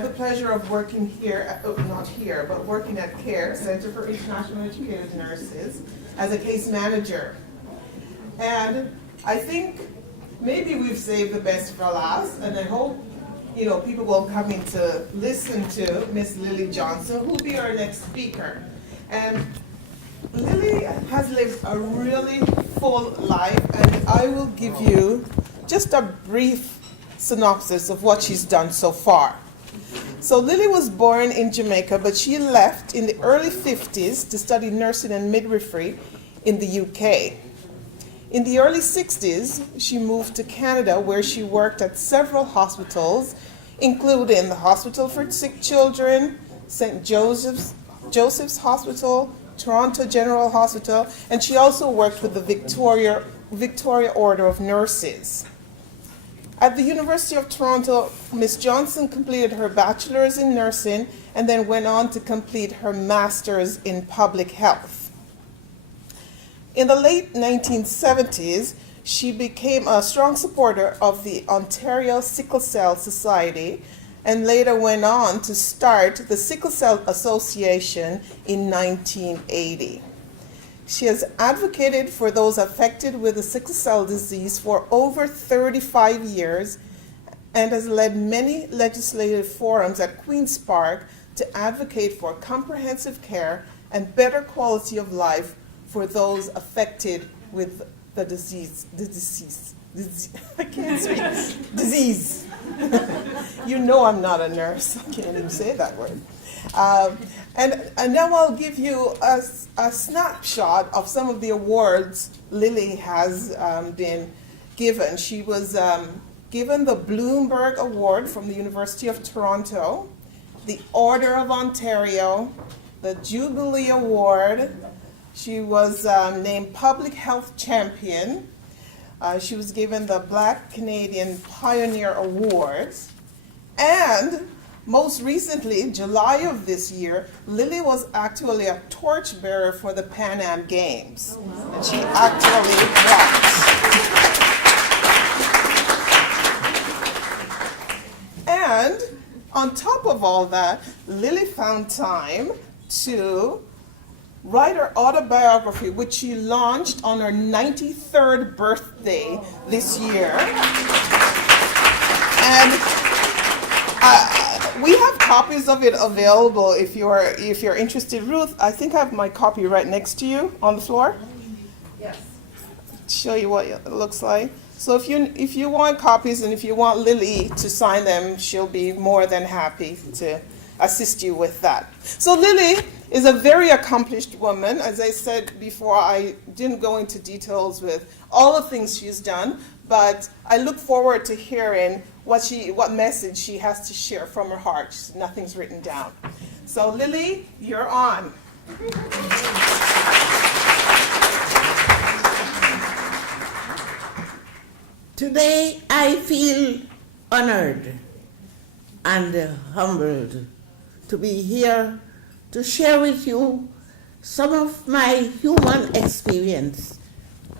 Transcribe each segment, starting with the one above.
I have the pleasure of working here, not here, but working at CARE, Center for International Educated Nurses, as a case manager. And I think maybe we've saved the best for last, and I hope people will come in to listen to Miss Lillie Johnson, who will be our next speaker. And Lillie has lived a really full life, and I will give you just a brief synopsis of what she's done so far. So Lillie was born in Jamaica, but she left in the early 50s to study nursing and midwifery in the UK. In the early 60s, she moved to Canada, where she worked at several hospitals, including the Hospital for Sick Children, St. Joseph's Hospital, Toronto General Hospital, and she also worked with the Victoria Order of Nurses. At the University of Toronto, Ms. Johnson completed her bachelor's in nursing and then went on to complete her master's in public health. In the late 1970s, she became a strong supporter of the Ontario Sickle Cell Society and later went on to start the Sickle Cell Association in 1980. She has advocated for those affected with the sickle cell disease for over 35 years and has led many legislative forums at Queen's Park to advocate for comprehensive care and better quality of life for those affected with the disease. I can't speak. Disease. I'm not a nurse. I can't even say that word. And now I'll give you a snapshot of some of the awards Lillie has been given. She was given the Bloomberg Award from the University of Toronto, the Order of Ontario, the Jubilee Award. She was named Public Health Champion. She was given the Black Canadian Pioneer Awards. And most recently, in July of this year, Lillie was actually a torchbearer for the Pan Am Games. Oh, wow. And she actually walked. And on top of all that, Lillie found time to write her autobiography, which she launched on her 93rd birthday this year. And we have copies of it available if you're interested. Ruth, I think I have my copy right next to you on the floor. Yes. Show you what it looks like. So if you want copies and if you want Lillie to sign them, she'll be more than happy to assist you with that. So Lillie is a very accomplished woman. As I said before, I didn't go into details with all the things she's done, but I look forward to hearing what message she has to share from her heart. Nothing's written down. So Lillie, you're on. Today I feel honored and humbled to be here to share with you some of my human experience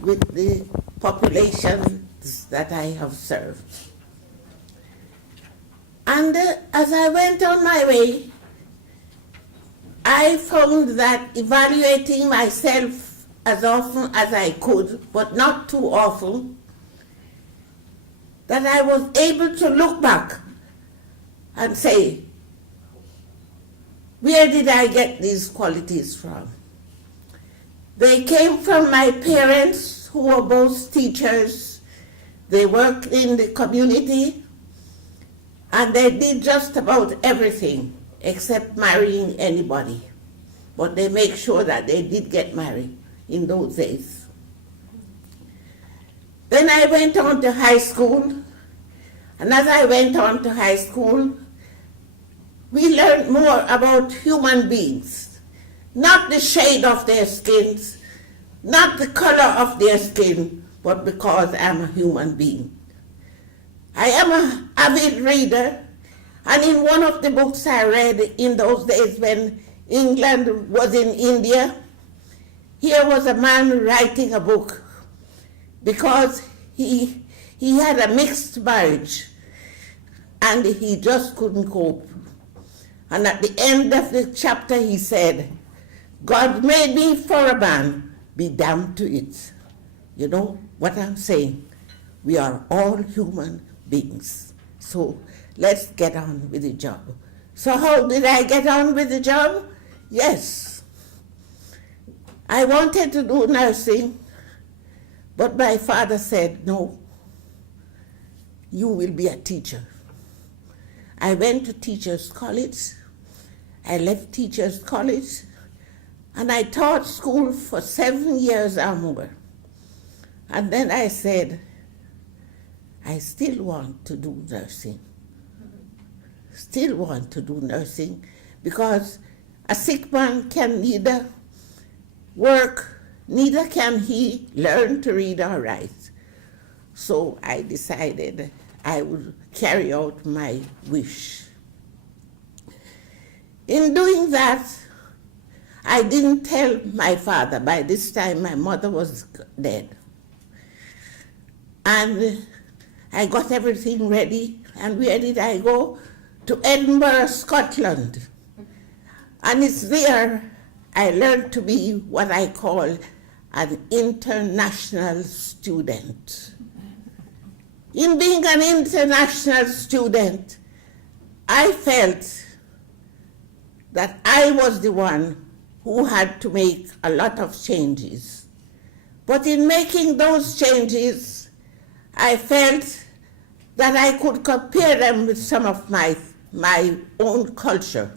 with the populations that I have served. And as I went on my way, I found that evaluating myself as often as I could, but not too often, that I was able to look back and say, where did I get these qualities from? They came from my parents, who were both teachers. They worked in the community, and they did just about everything except marrying anybody. But they make sure that they did get married in those days. Then I went on to high school, and as I went on to high school, we learned more about human beings, not the shade of their skins, not the color of their skin, but because I'm a human being. I am an avid reader, and in one of the books I read in those days when England was in India, here was a man writing a book because he had a mixed marriage and he just couldn't cope And at the end of the chapter, he said, God made me for a man, be damned to it. You know what I'm saying? We are all human beings. So let's get on with the job. So how did I get on with the job? Yes. I wanted to do nursing, but my father said, no, you will be a teacher. I went to teachers' college. I left teachers' college, and I taught school for 7 years or more. And then I said, I still want to do nursing. Still want to do nursing, because a sick man can neither work, neither can he learn to read or write. So I decided I would carry out my wish. In doing that, I didn't tell my father. By this time, my mother was dead. And I got everything ready, and where did I go? To Edinburgh, Scotland. And it's there I learned to be what I call an international student. In being an international student, I felt that I was the one who had to make a lot of changes. But in making those changes, I felt that I could compare them with some of my own culture.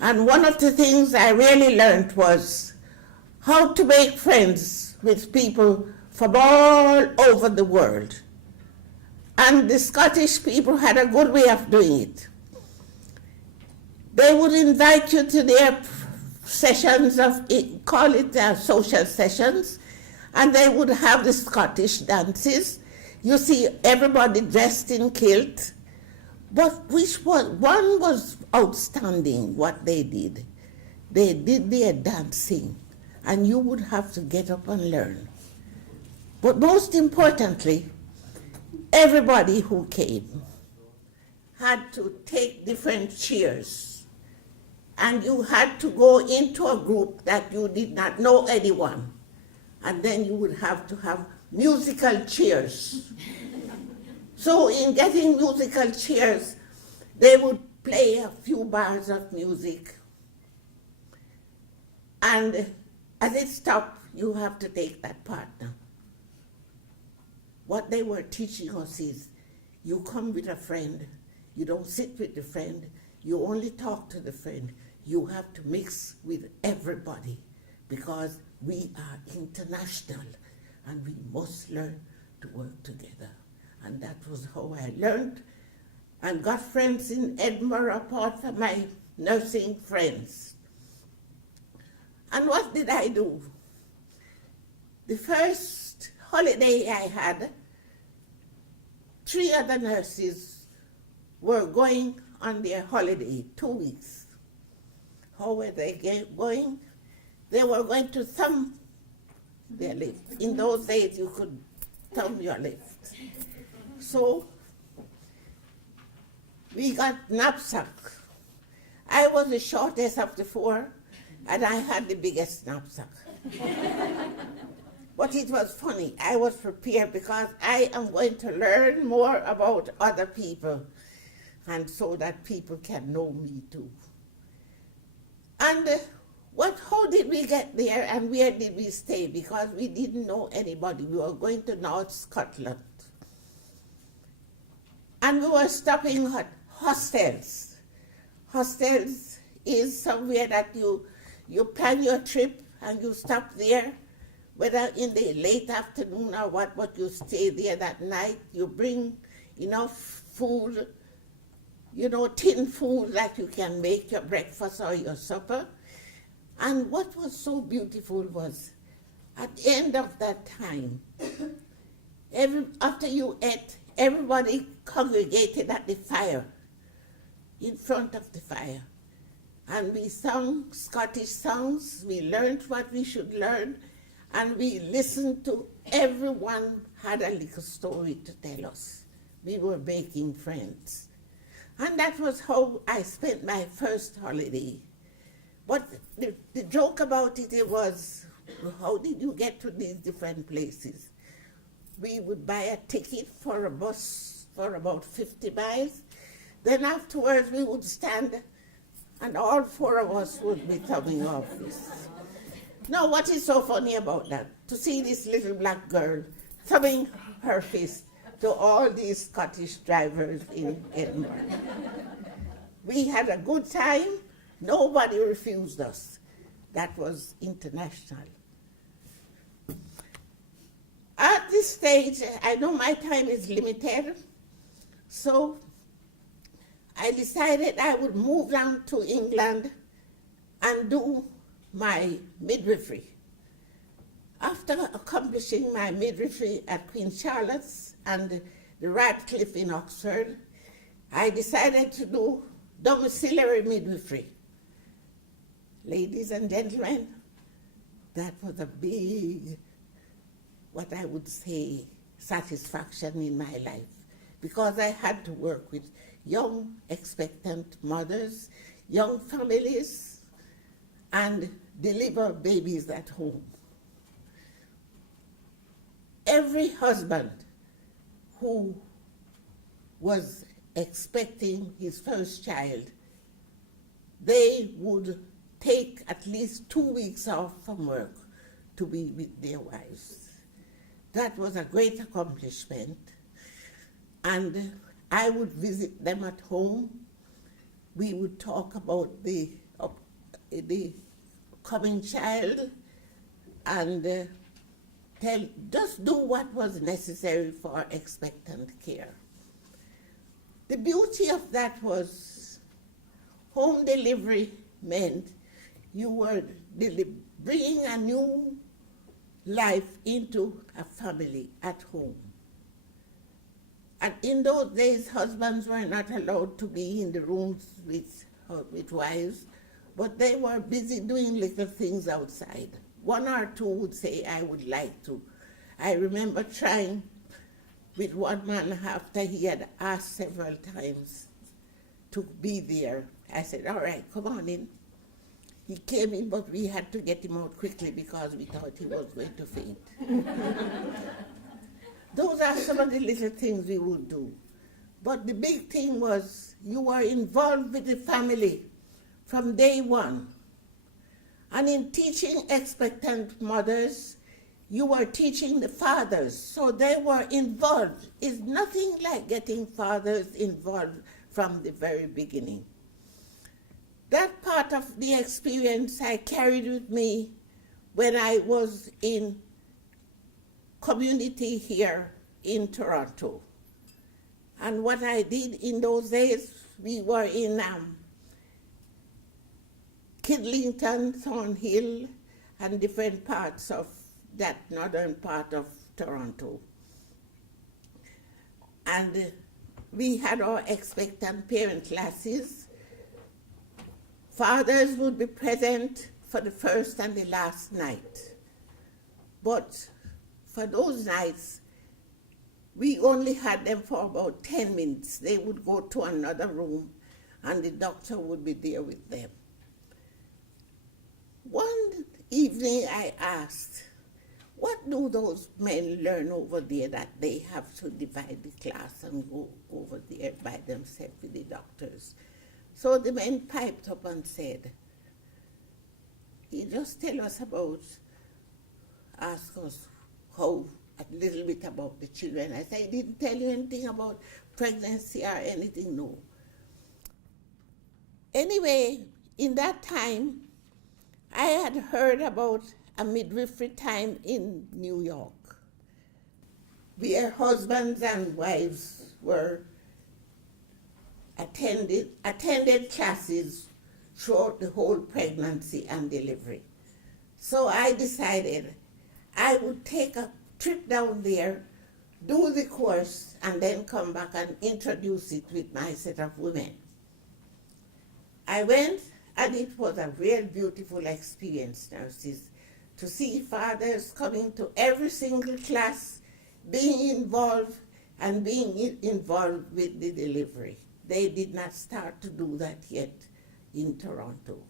And one of the things I really learned was how to make friends with people from all over the world. And the Scottish people had a good way of doing it. They would invite you to their sessions call it social sessions, and they would have the Scottish dances. You see everybody dressed in kilt. But one was outstanding, what they did. They did their dancing, and you would have to get up and learn. But most importantly, everybody who came had to take different cheers, and you had to go into a group that you did not know anyone, and then you would have to have musical cheers. So in getting musical chairs, they would play a few bars of music. And as it stopped, you have to take that partner. What they were teaching us is, you come with a friend, you don't sit with the friend, you only talk to the friend. You have to mix with everybody, because we are international and we must learn to work together. And that was how I learned and got friends in Edinburgh apart from my nursing friends. And what did I do? The first holiday I had, 3 other nurses were going on their holiday, 2 weeks. How were they going? They were going to thumb their lift. In those days, you could thumb your lift. So we got knapsack. I was the shortest of the 4, and I had the biggest knapsack. But it was funny. I was prepared because I am going to learn more about other people, and so that people can know me too. And how did we get there, and where did we stay? Because we didn't know anybody. We were going to North Scotland. And we were stopping at hostels. Hostels is somewhere that you plan your trip and you stop there, whether in the late afternoon or what, but you stay there that night. You bring enough food, tin food that you can make your breakfast or your supper. And what was so beautiful was, at the end of that time, after you ate, everybody congregated at the fire, in front of the fire. And we sang Scottish songs, we learned what we should learn, and we listened to everyone had a little story to tell us. We were making friends. And that was how I spent my first holiday. But the joke about it was, how did you get to these different places? We would buy a ticket for a bus for about 50 miles. Then afterwards we would stand and all 4 of us would be coming off this. Now what is so funny about that? To see this little black girl thumbing her fist to all these Scottish drivers in Edinburgh. We had a good time. Nobody refused us. That was international. At this stage, I know my time is limited, so I decided I would move down to England and do my midwifery. After accomplishing my midwifery at Queen Charlotte's and the Radcliffe in Oxford, I decided to do domiciliary midwifery. Ladies and gentlemen, that was a big, what I would say, satisfaction in my life, because I had to work with young expectant mothers, young families, and deliver babies at home. Every husband who was expecting his first child, they would take at least 2 weeks off from work to be with their wives. That was a great accomplishment. And I would visit them at home. We would talk about the coming child and just do what was necessary for expectant care. The beauty of that was home delivery meant you were bringing a new life into a family at home. And in those days, husbands were not allowed to be in the rooms with wives, but they were busy doing little things outside. 1 or 2 would say, I would like to. I remember trying with one man after he had asked several times to be there. I said, all right, come on in. He came in, but we had to get him out quickly because we thought he was going to faint. Those are some of the little things we would do. But the big thing was you were involved with the family from day one. And in teaching expectant mothers, you were teaching the fathers, so they were involved. It's nothing like getting fathers involved from the very beginning. That part of the experience I carried with me when I was in community here in Toronto. And what I did in those days, we were in Kidlington, Thornhill, and different parts of that northern part of Toronto. And we had our expectant parent classes. Fathers would be present for the first and the last night. But for those nights, we only had them for about 10 minutes. They would go to another room and the doctor would be there with them. One evening I asked, what do those men learn over there that they have to divide the class and go over there by themselves with the doctors? So the men piped up and said, he just tell us about, ask us how, a little bit about the children. I said, I didn't tell you anything about pregnancy or anything, no. Anyway, in that time, I had heard about a midwifery time in New York, where husbands and wives were attended classes throughout the whole pregnancy and delivery. So I decided I would take a trip down there, do the course, and then come back and introduce it with my set of women. I went, and it was a real beautiful experience, nurses, to see fathers coming to every single class, being involved, and being involved with the delivery. they did not start to do that yet in Toronto.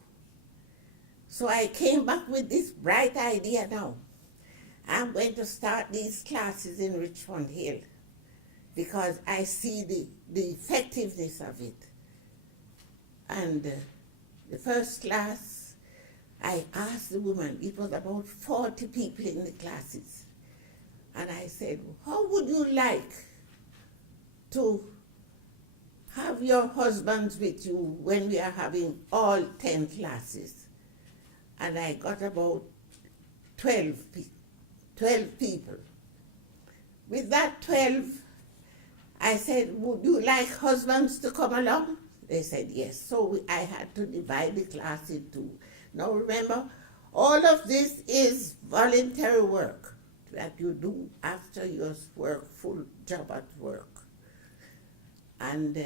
So I came back with this bright idea now. I'm going to start these classes in Richmond Hill because I see the effectiveness of it. And the first class, I asked the woman, it was about 40 people in the classes. And I said, how would you like to have your husbands with you when we are having all 10 classes? And I got about 12 people. With that 12, I said, would you like husbands to come along? They said yes. So I had to divide the class in two. Now remember, all of this is voluntary work that you do after your work, full job at work. And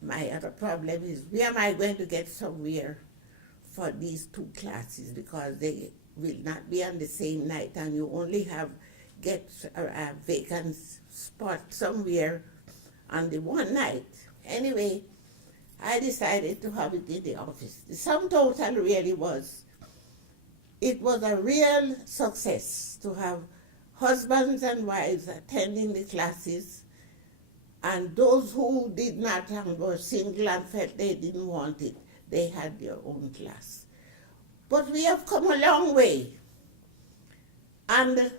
my other problem is, where am I going to get somewhere for these two classes, because they will not be on the same night and you only get a vacant spot somewhere on the one night. Anyway, I decided to have it in the office. The sum total really was, it was a real success to have husbands and wives attending the classes, and those who did not and were single and felt they didn't want it, they had their own class. But we have come a long way. And the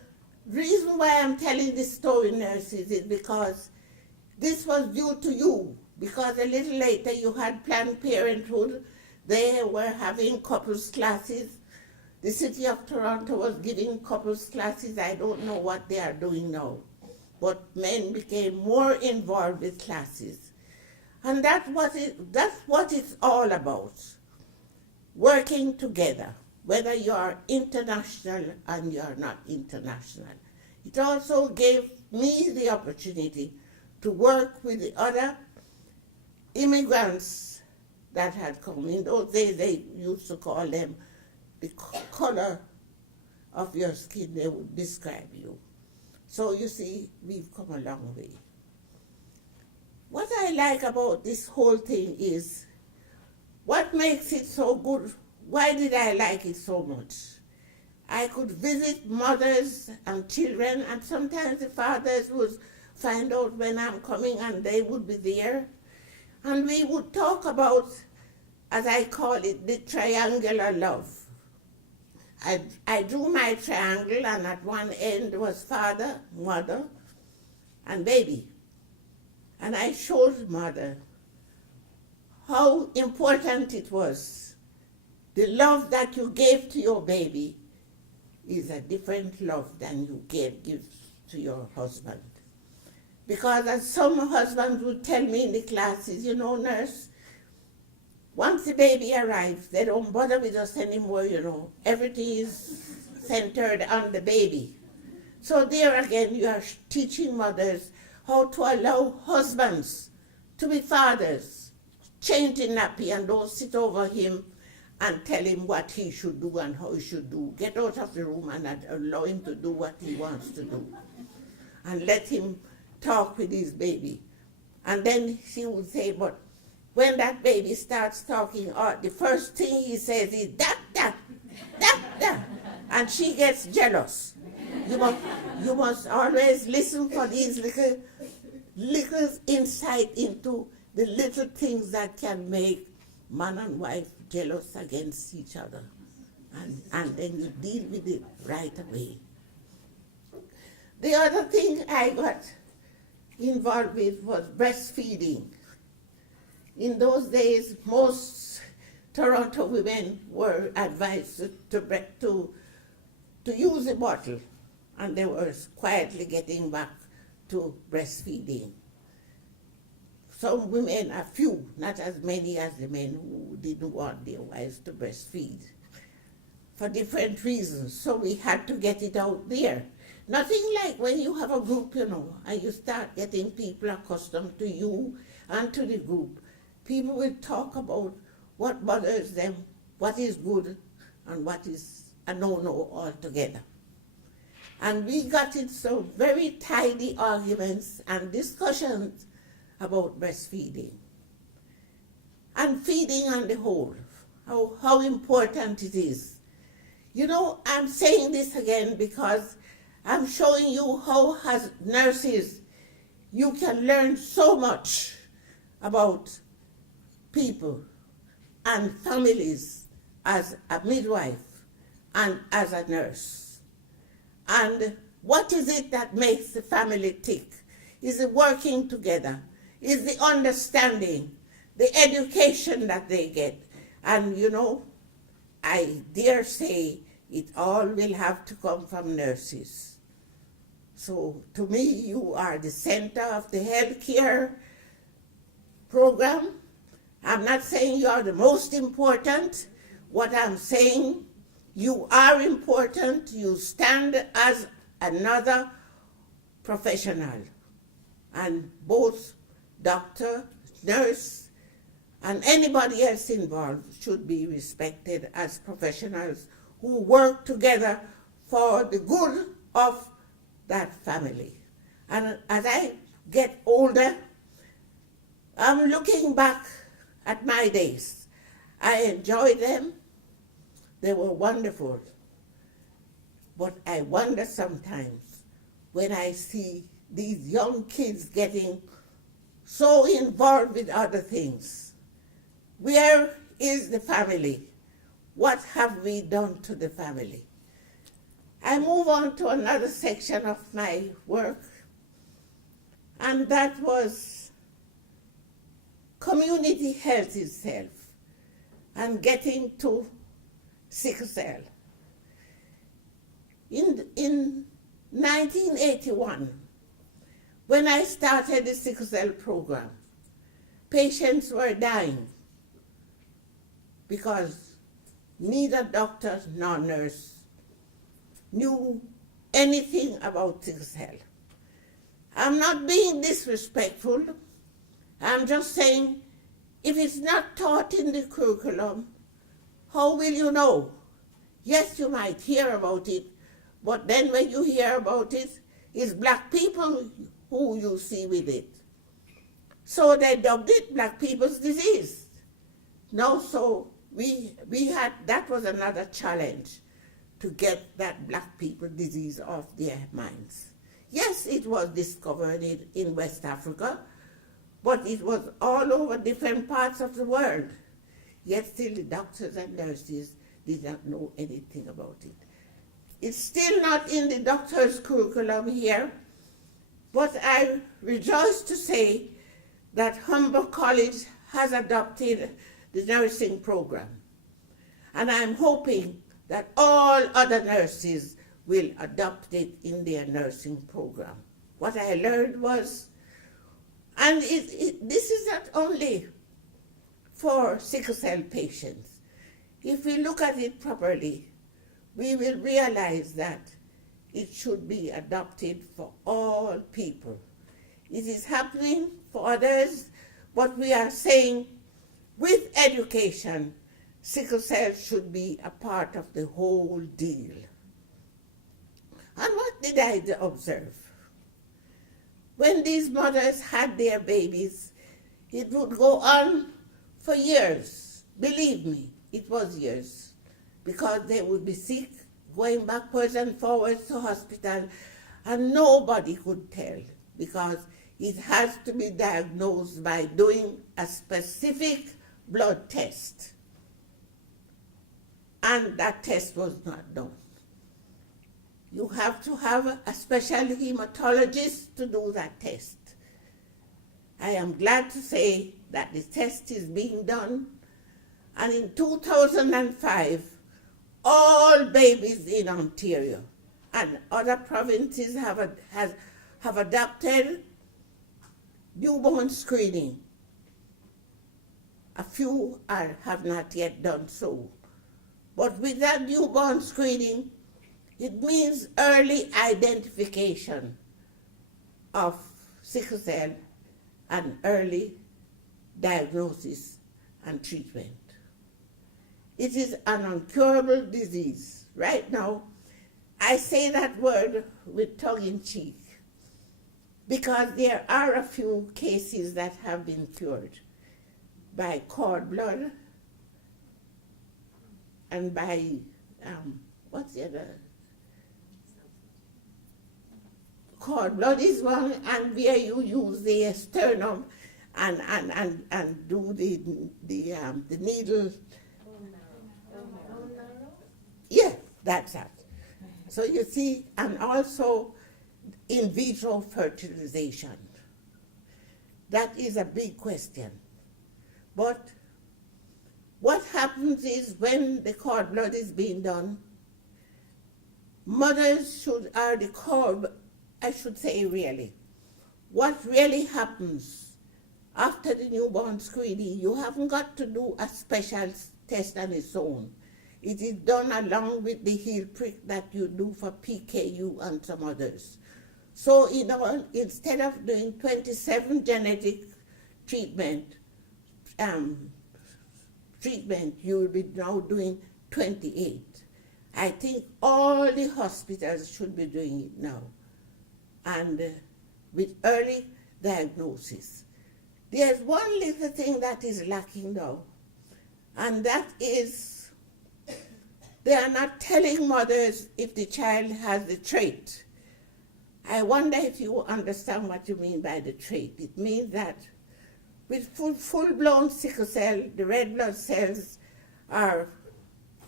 reason why I'm telling this story, nurses, is because this was due to you. Because a little later you had Planned Parenthood. They were having couples classes. The city of Toronto was giving couples classes. I don't know what they are doing now. But men became more involved with classes. And that's what it's all about. Working together, whether you are international and you are not international. It also gave me the opportunity to work with the other immigrants that had come. In those days, they used to call them the color of your skin, they would describe you. So you see, we've come a long way. What I like about this whole thing is, what makes it so good? Why did I like it so much? I could visit mothers and children, and sometimes the fathers would find out when I'm coming and they would be there. And we would talk about, as I call it, the triangular love. I drew my triangle, and at one end was father, mother, and baby. And I showed mother how important it was. The love that you gave to your baby is a different love than you give to your husband. Because as some husbands would tell me in the classes, you know, nurse, once the baby arrives, they don't bother with us anymore, you know. Everything is centered on the baby. So there again, you are teaching mothers how to allow husbands to be fathers, change the nappy and don't sit over him and tell him what he should do and how he should do. Get out of the room and allow him to do what he wants to do. And let him talk with his baby. And then she would say, but when that baby starts talking, the first thing he says is, da, da, da, da. And she gets jealous. You must always listen for these little insight into the little things that can make man and wife jealous against each other. And then you deal with it right away. The other thing I got involved with was breastfeeding. In those days, most Toronto women were advised to use a bottle, and they were quietly getting back to breastfeeding. Some women, a few, not as many as the men who didn't want their wives to breastfeed, for different reasons. So we had to get it out there. Nothing like when you have a group, you know, and you start getting people accustomed to you and to the group. People will talk about what bothers them, what is good, and what is a no-no altogether. And we got into so very tidy arguments and discussions about breastfeeding and feeding on the whole, how important it is. You know, I'm saying this again because I'm showing you how, as nurses, you can learn so much about people and families as a midwife and as a nurse. And what is it that makes the family tick? Is the working together, is the understanding, the education that they get. And you know, I dare say it all will have to come from nurses. So to me, you are the center of the healthcare program. I'm not saying you are the most important. What I'm saying, you are important. You stand as another professional. And both doctor, nurse, and anybody else involved should be respected as professionals who work together for the good of that family. And as I get older, I'm looking back at my days. I enjoyed them. They were wonderful. But I wonder sometimes when I see these young kids getting so involved with other things. Where is the family? What have we done to the family? I move on to another section of my work, and that was community health itself and getting to sickle cell. In 1981, when I started the sickle cell program, patients were dying because neither doctor nor nurse knew anything about sickle cell. I'm not being disrespectful. I'm just saying, if it's not taught in the curriculum, how will you know? Yes, you might hear about it, but then when you hear about it, it's black people who you see with it. So they dubbed it black people's disease. No, so we had, that was another challenge, to get that black people disease off their minds. Yes, it was discovered in West Africa, but it was all over different parts of the world. Yet still the doctors and nurses did not know anything about it. It's still not in the doctor's curriculum here, but I rejoice to say that Humboldt College has adopted the nursing program. And I'm hoping that all other nurses will adopt it in their nursing program. What I learned was, and this is not only for sickle cell patients. If we look at it properly, we will realize that it should be adopted for all people. It is happening for others, but we are saying with education, sickle cell should be a part of the whole deal. And what did I observe? When these mothers had their babies, it would go on for years. Believe me, it was years. Because they would be sick, going backwards and forwards to hospital, and nobody could tell, because it has to be diagnosed by doing a specific blood test. And that test was not done. You have to have a special hematologist to do that test. I am glad to say that the test is being done, and in 2005, all babies in Ontario and other provinces have adopted newborn screening. A few have not yet done so. But with that newborn screening, it means early identification of sickle cell and early diagnosis and treatment. It is an incurable disease. Right now, I say that word with tongue in cheek. because there are a few cases that have been cured by cord blood and by, what's the other? Cord blood is one, and where you use the sternum and do the needle. Yeah, that's that. So you see, and also in vitro fertilization. That is a big question. But what happens is when the cord blood is being done, mothers should, or the cord, I should say really, what really happens after the newborn screening, you haven't got to do a special test on its own. It is done along with the heel prick that you do for PKU and some others. So instead of doing 27 genetic treatment, you will be now doing 28. I think all the hospitals should be doing it now, and with early diagnosis. There's one little thing that is lacking now, and that is they are not telling mothers if the child has the trait. I wonder if you understand what you mean by the trait. It means that with full-blown sickle cell, the red blood cells are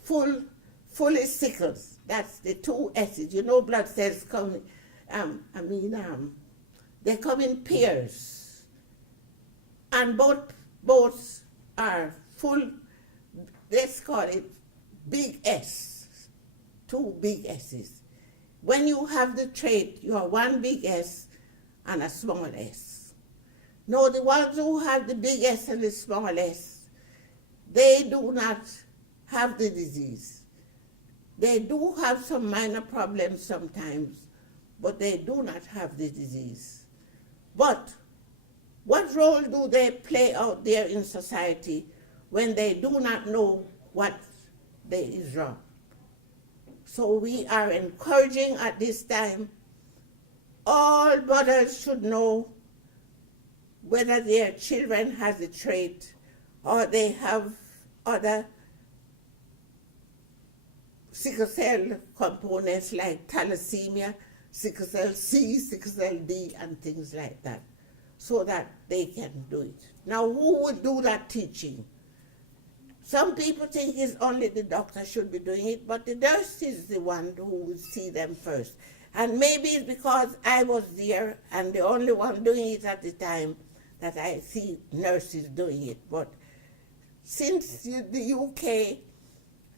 fully sickles. That's the two S's. You know, blood cells come, they come in pairs. And both are full, let's call it big S, two big S's. When you have the trait, you have one big S and a small s. Now, the ones who have the big S and the small s, they do not have the disease. They do have some minor problems sometimes, but they do not have the disease. But what role do they play out there in society when they do not know what is wrong? So we are encouraging at this time, all mothers should know whether their children have the trait or they have other sickle cell components like thalassemia, sickle cell C, sickle cell D, and things like that, so that they can do it. Now, who would do that teaching? Some people think it's only the doctor should be doing it, but the nurse is the one who will see them first. And maybe it's because I was there and the only one doing it at the time that I see nurses doing it. But since the UK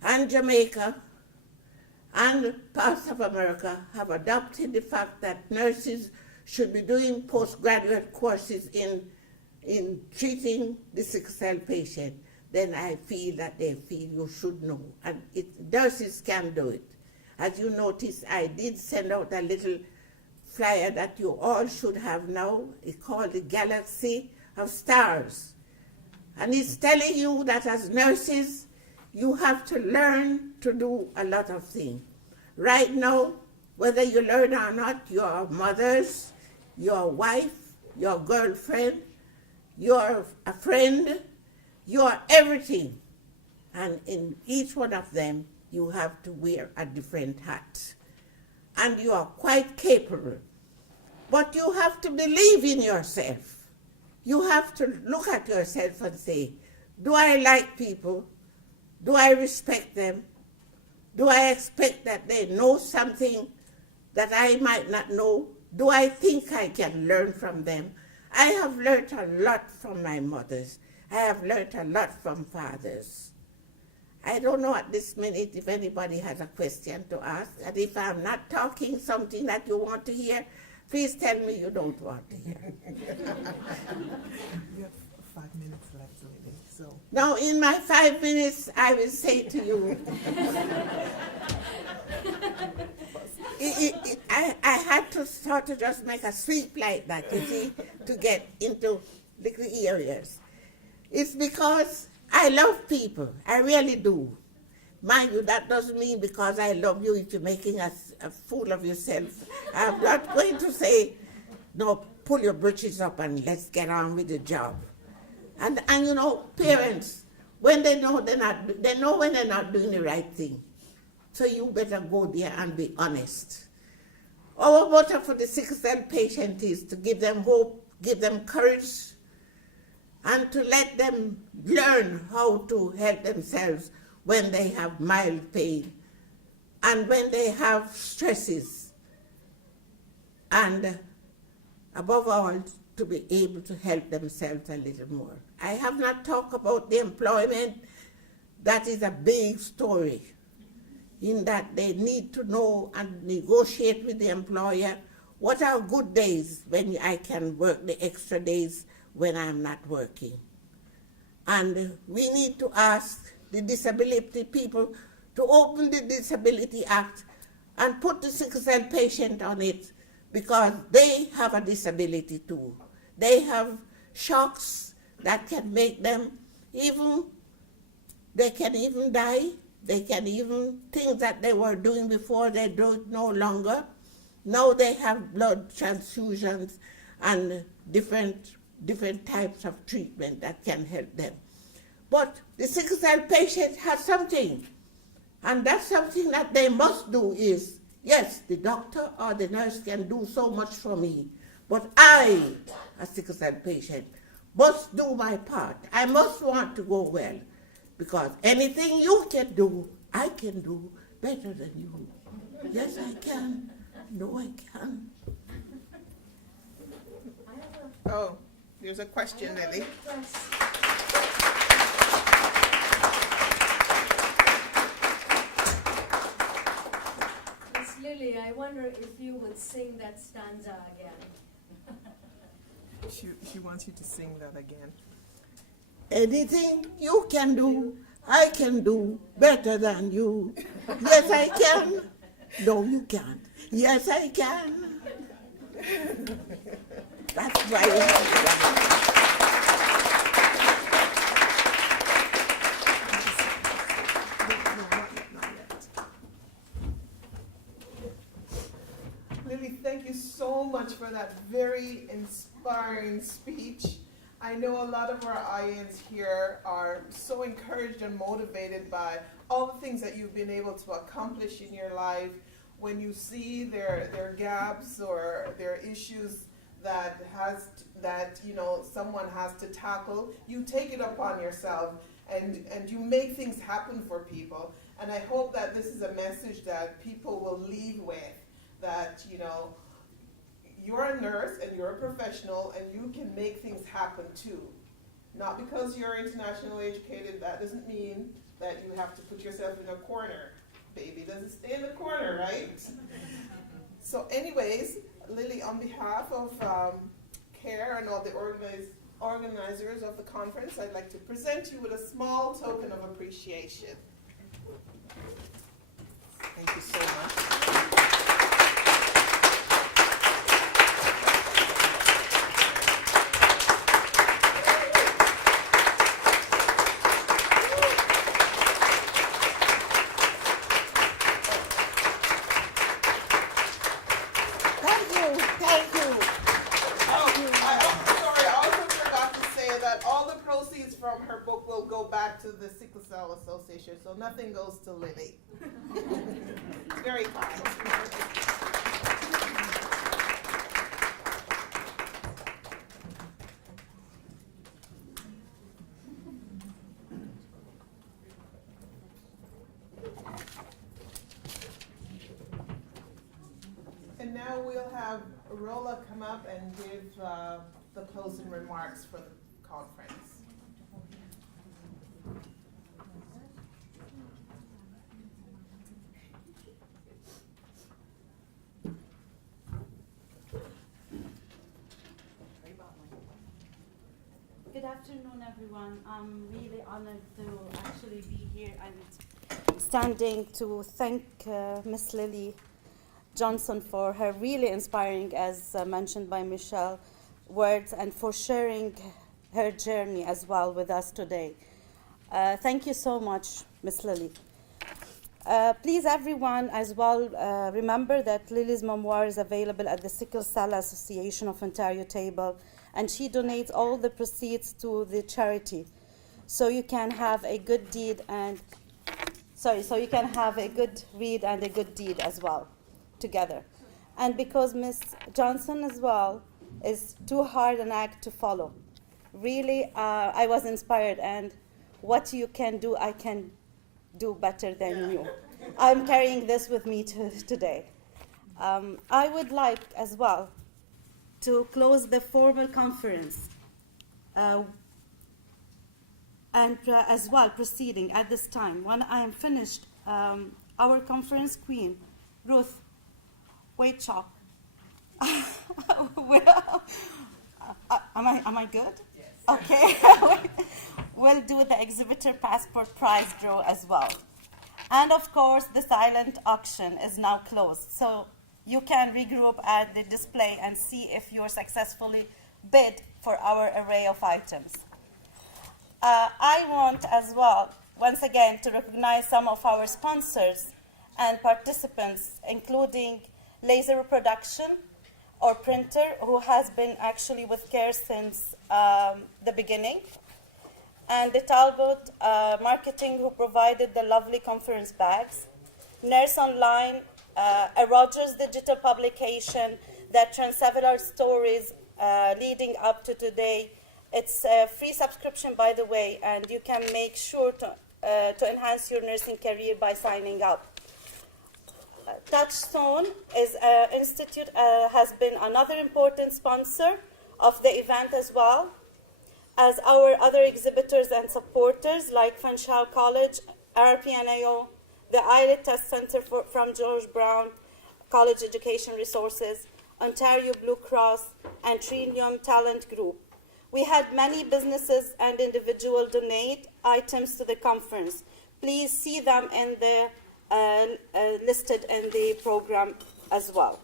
and Jamaica and parts of America have adopted the fact that nurses should be doing postgraduate courses in treating the sickle cell patient, then I feel that they feel you should know. And nurses can do it. As you notice, I did send out a little flyer that you all should have now. It's called the Galaxy of Stars. And it's telling you that as nurses, you have to learn to do a lot of things. Right now, whether you learn or not, your mothers, your wife, your girlfriend, you're a friend, you are everything. And in each one of them, you have to wear a different hat. And you are quite capable. But you have to believe in yourself. You have to look at yourself and say, do I like people? Do I respect them? Do I expect that they know something that I might not know? Do I think I can learn from them? I have learned a lot from my mothers. I have learned a lot from fathers. I don't know at this minute if anybody has a question to ask, and if I'm not talking something that you want to hear, please tell me you don't want to hear. We have 5 minutes left, Lillie, so. Now, in my 5 minutes, I will say to you, I had to start to just make a sweep like that, you see, to get into little areas. It's because I love people. I really do. Mind you, that doesn't mean because I love you, if you're making a fool of yourself. I'm not going to say, no, pull your britches up and let's get on with the job. And you know, parents, when they know they know when they're not doing the right thing. So you better go there and be honest. Our motto for the sickle cell patient is to give them hope, give them courage, and to let them learn how to help themselves when they have mild pain and when they have stresses. And above all, to be able to help themselves a little more. I have not talked about the employment. That is a big story, in that they need to know and negotiate with the employer what are good days when I can work the extra days when I'm not working. And we need to ask the disability people to open the Disability Act and put the sickle cell patient on it, because they have a disability too. They have shocks that can make them they can even die. They can even, things that they were doing before, they do it no longer. Now they have blood transfusions and different types of treatment that can help them. But the sickle cell patient has something, and that's something that they must do is, yes, the doctor or the nurse can do so much for me, but I, a sickle cell patient, must do my part. I must want to go well, because anything you can do, I can do better than you. Yes, I can. No, I can. Oh, there's a question, Lillie. Miss Lillie, I wonder if you would sing that stanza again. She wants you to sing that again. Anything you can do, I can do better than you. Yes, I can. No, you can't. Yes, I can. That's why you have Lillie, thank you so much for that very inspiring speech. I know a lot of our IENs here are so encouraged and motivated by all the things that you've been able to accomplish in your life. When you see their gaps or their issues that someone has to tackle, you take it upon yourself and you make things happen for people. And I hope that this is a message that people will leave with, that you're a nurse and you're a professional and you can make things happen too. Not because you're internationally educated, that doesn't mean that you have to put yourself in a corner. Baby doesn't stay in the corner, right? So anyways, Lillie, on behalf of CARE and all the organizers of the conference, I'd like to present you with a small token of appreciation. Thank you so much. To the Sickle Cell Association, so nothing goes to Lillie. Very kind. And now we'll have Rolla come up and give the closing remarks for the conference. Good afternoon, everyone. I'm really honored to actually be here and standing to thank Miss Lillie Johnson for her really inspiring, as mentioned by Michelle, words, and for sharing her journey as well with us today. Thank you so much, Miss Lillie. Please, everyone, as well, remember that Lillie's memoir is available at the Sickle Cell Association of Ontario table, and she donates all the proceeds to the charity. So you can have a good deed and, so you can have a good read and a good deed as well together. And because Ms. Johnson as well is too hard an act to follow, really, I was inspired, and what you can do, I can do better than you. I'm carrying this with me today. I would like as well to close the formal conference and as well proceeding at this time. When I am finished, our conference queen, Ruth Waitchop. Well, am I good? Yes. Okay. We'll do the exhibitor passport prize draw as well. And of course, the silent auction is now closed. So you can regroup at the display and see if you're successfully bid for our array of items. I want as well, once again, to recognize some of our sponsors and participants, including Laser Reproduction or Printer, who has been actually with CARE since the beginning, and the Talbot Marketing, who provided the lovely conference bags, Nurse Online, a Rogers digital publication that trans several stories leading up to today. It's a free subscription, by the way, and you can make sure to enhance your nursing career by signing up. Touchstone is institute has been another important sponsor of the event as well, as our other exhibitors and supporters like Fanshawe College, RPNAO, the IEN Test Center from George Brown College Education Resources, Ontario Blue Cross, and Trillium Talent Group. We had many businesses and individuals donate items to the conference. Please see them in the listed in the program as well.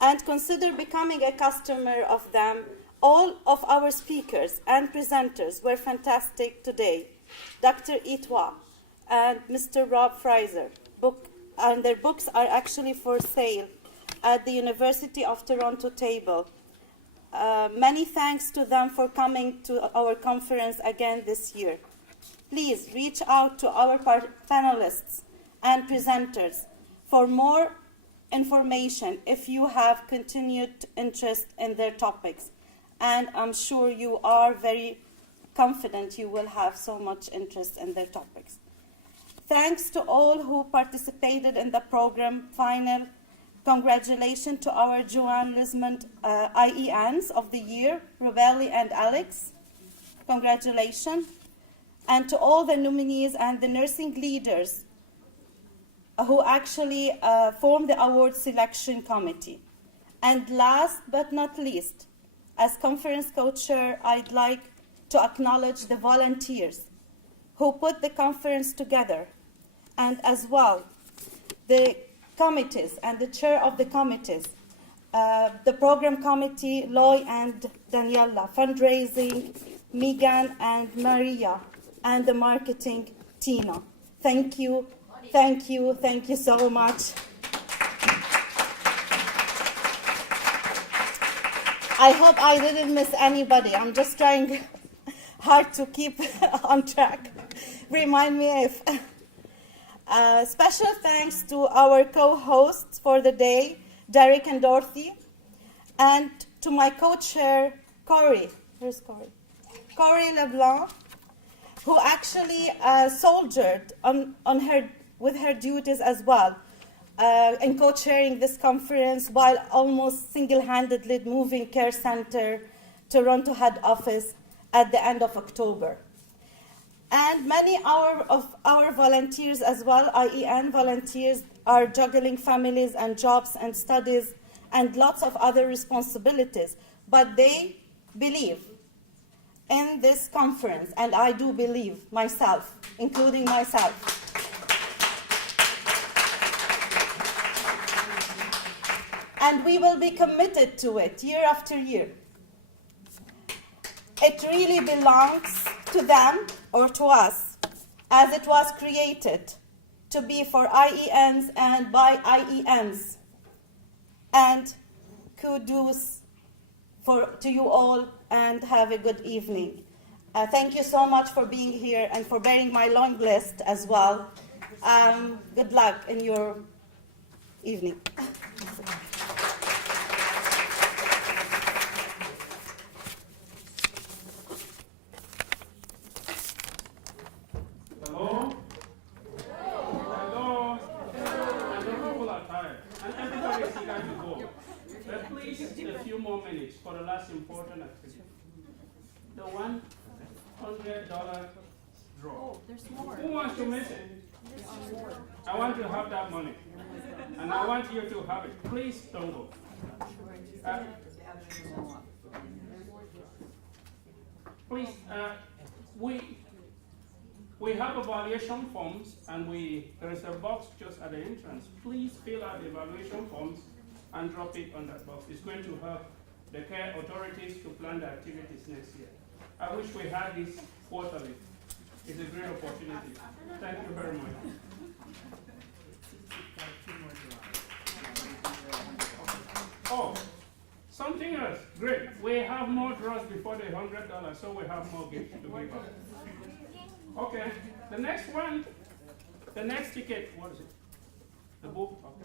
And consider becoming a customer of them. All of our speakers and presenters were fantastic today. Dr. Itwa and Mr. Rob Fraser, and their books are actually for sale at the University of Toronto table. Many thanks to them for coming to our conference again this year. Please reach out to our panelists and presenters for more information if you have continued interest in their topics. And I'm sure you are very confident you will have so much interest in their topics. Thanks to all who participated in the program. Final congratulations to our Joanne Lismond IENs of the year, Robelli and Alex. Congratulations. And to all the nominees and the nursing leaders who actually formed the award selection committee. And last but not least, as conference co-chair, I'd like to acknowledge the volunteers who put the conference together, and as well the committees and the chair of the committees, the program committee, Loy and Daniela, fundraising, Megan and Maria, and the marketing, Tina. Thank you, thank you, thank you so much. I hope I didn't miss anybody. I'm just trying hard to keep on track. Remind me if. Special thanks to our co-hosts for the day, Derek and Dorothy, and to my co-chair, Corey. Where's Corey? Corey LeBlanc, who actually soldiered with her duties as well, in co-chairing this conference while almost single-handedly moving Care Center Toronto head office at the end of October. And many of our volunteers as well, IEN volunteers, are juggling families and jobs and studies and lots of other responsibilities. But they believe in this conference, and I do believe myself, including myself. And we will be committed to it year after year. It really belongs to them or to us, as it was created to be for IENs and by IENs. And kudos to you all, and have a good evening. Thank you so much for being here and for bearing my long list as well. Good luck in your evening. Hello? Hello? I know people are tired. And everybody is eager to go. But please, a few more minutes for the last important activity. The $100 draw. Oh, there's more. Who wants to miss it? I want to have that money. And I want you to have it. Please don't go. Please, we have evaluation forms, and there is a box just at the entrance. Please fill out the evaluation forms and drop it on that box. It's going to help the care authorities to plan the activities next year. I wish we had this quarterly. It's a great opportunity. Thank you very much. Oh, something else. Great. We have more draws before the $100, so we have more gifts to give out. Okay. The next one, the next ticket, what is it? The book? Okay.